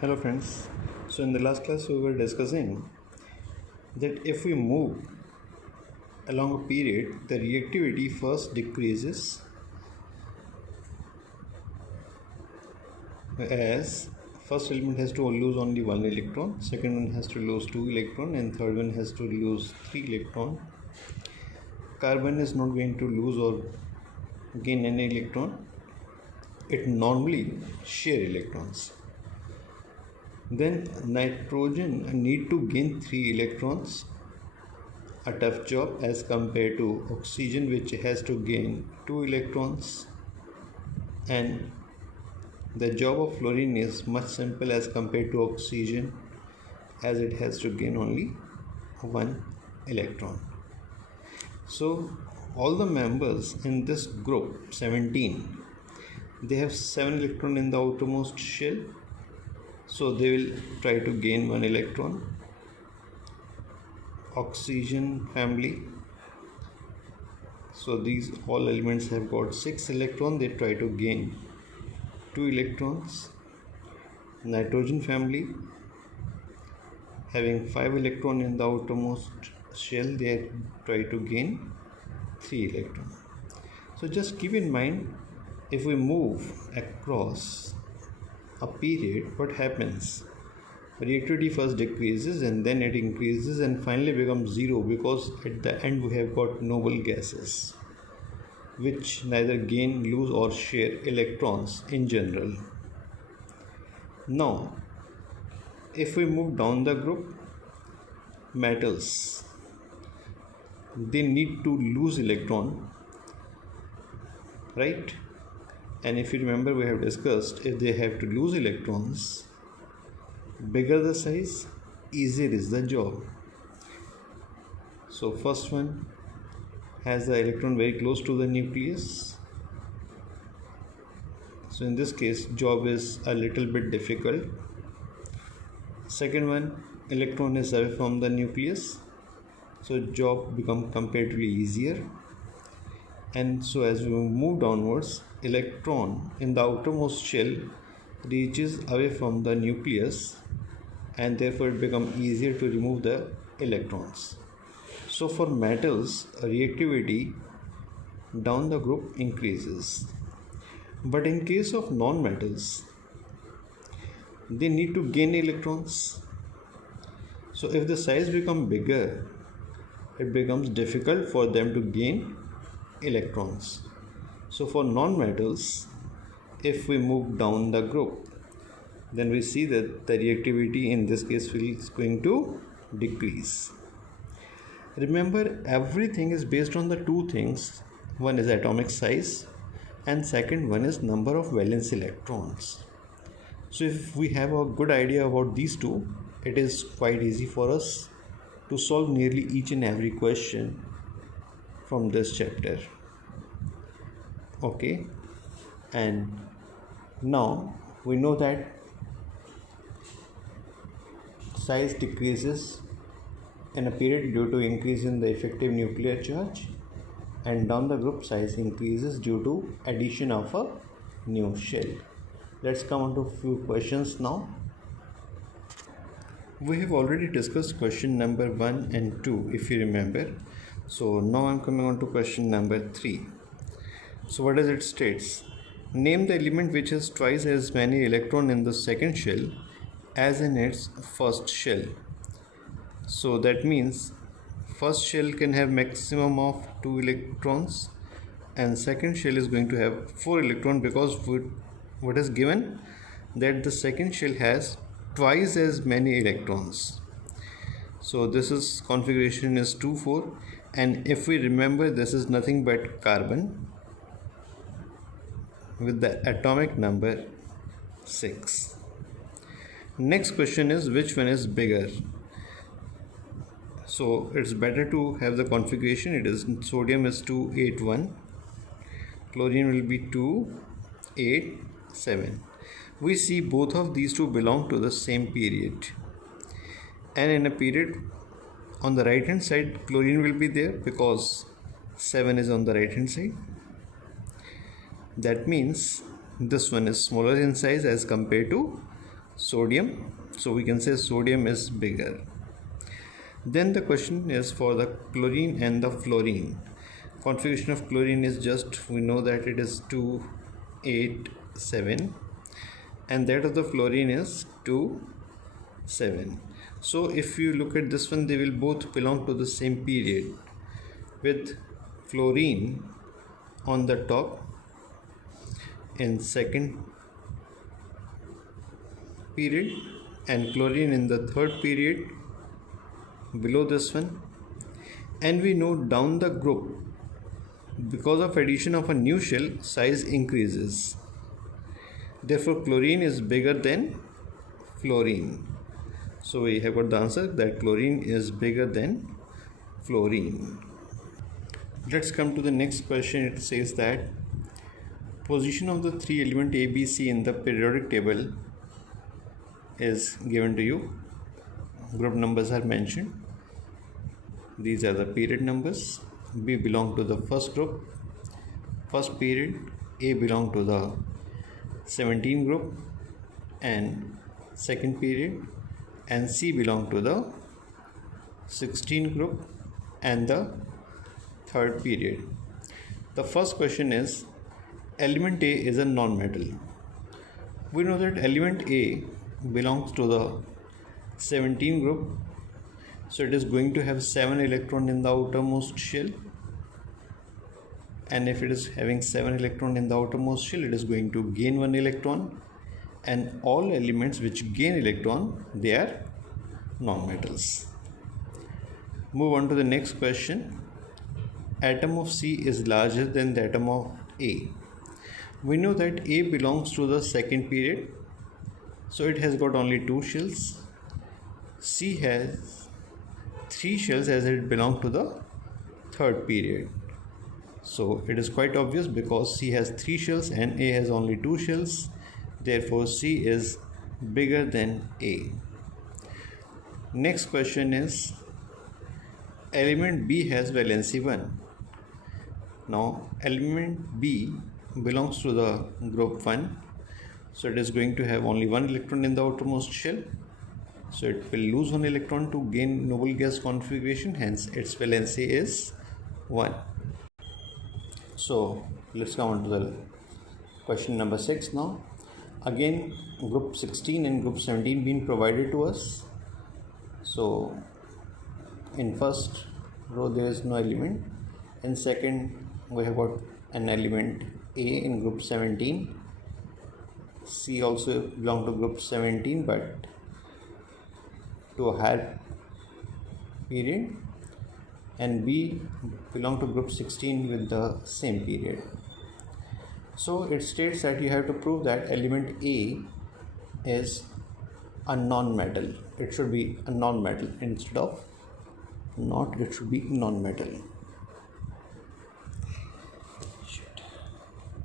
Hello friends. So in the last class we were discussing that if we move along a period, the reactivity first decreases as first element has to lose only one electron, second one has to lose two electron, and third one has to lose three electron. Carbon is not going to lose or gain any electron. It normally share electrons. Then nitrogen need to gain 3 electrons, a tough job as compared to oxygen, which has to gain 2 electrons, and the job of fluorine is much simple as compared to oxygen, as it has to gain only 1 electron. So all the members in this group 17, they have 7 electrons in the outermost shell, so they will try to gain 1 electron. Oxygen family, so these all elements have got 6 electrons, they try to gain 2 electrons. Nitrogen family, having 5 electrons in the outermost shell, they try to gain 3 electrons. So just keep in mind, if we move across a period, what happens? Reactivity first decreases and then it increases and finally becomes zero, because at the end we have got noble gases which neither gain, lose or share electrons in general. Now if we move down the group, metals, they need to lose electron, right? And if you remember, we have discussed, if they have to lose electrons, bigger the size, easier is the job. So first one has the electron very close to the nucleus, so in this case job is a little bit difficult. Second one, electron is away from the nucleus, so job become comparatively easier. And so as we move downwards, electron in the outermost shell reaches away from the nucleus, and therefore it becomes easier to remove the electrons. So for metals, reactivity down the group increases, but in case of non-metals, they need to gain electrons. So if the size becomes bigger, it becomes difficult for them to gain electrons. So for non-metals, if we move down the group, then we see that the reactivity in this case is going to decrease. Remember, everything is based on the two things. One is atomic size and second one is number of valence electrons. So if we have a good idea about these two, it is quite easy for us to solve nearly each and every question from this chapter. Okay, and now we know that size decreases in a period due to increase in the effective nuclear charge, and down the group size increases due to addition of a new shell. Let's come on to a few questions now. We have already discussed question number 1 and 2, if you remember. So now I'm coming on to question number 3. So what does it states? Name the element which has twice as many electrons in the second shell as in its first shell. So that means first shell can have maximum of 2 electrons and second shell is going to have 4 electrons, because what is given that the second shell has twice as many electrons. So this is configuration is 2 4, and if we remember, this is nothing but carbon with the atomic number 6. Next question is, which one is bigger? So it's better to have the configuration. It is sodium is 281, chlorine will be 287. We see both of these two belong to the same period, and in a period on the right hand side chlorine will be there because 7 is on the right hand side. That means this one is smaller in size as compared to sodium. So we can say sodium is bigger. Then the question is for the chlorine and the fluorine. Configuration of chlorine is just, we know that it is 287, and that of the fluorine is 27. So if you look at this one, they will both belong to the same period, with fluorine on the top in second period and chlorine in the third period below this one. And we know down the group, because of addition of a new shell, size increases. Therefore chlorine is bigger than fluorine. So we have got the answer that chlorine is bigger than fluorine. Let's come to the next question. It says that position of the three element A, B, C in the periodic table is given to you. Group numbers are mentioned. These are the period numbers. B belong to the first group, first period. A belong to the 17 group and second period, and C belong to the 16 group and the third period. The first question is, element A is a non-metal. We know that element A belongs to the 17 group, so it is going to have 7 electrons in the outermost shell, and if it is having 7 electrons in the outermost shell, it is going to gain 1 electron, and all elements which gain electron, they are non-metals. Move on to the next question. Atom of C is larger than the atom of A. We know that A belongs to the second period, so it has got only 2 shells. C has 3 shells as it belongs to the third period. So it is quite obvious, because C has 3 shells and A has only 2 shells. Therefore C is bigger than A. Next question is, element B has valency 1. Now element B belongs to the group 1, so it is going to have only 1 electron in the outermost shell, so it will lose 1 electron to gain noble gas configuration, hence its valency is 1. So let's come on to the question number 6 now. Again, group 16 and group 17 being provided to us. So in first row there is no element, in second we have got an element A in group 17. C also belong to group 17 but to a higher period, and B belong to group 16 with the same period. So it states that you have to prove that element A is a non-metal. It should be a non-metal instead of not, it should be non-metal.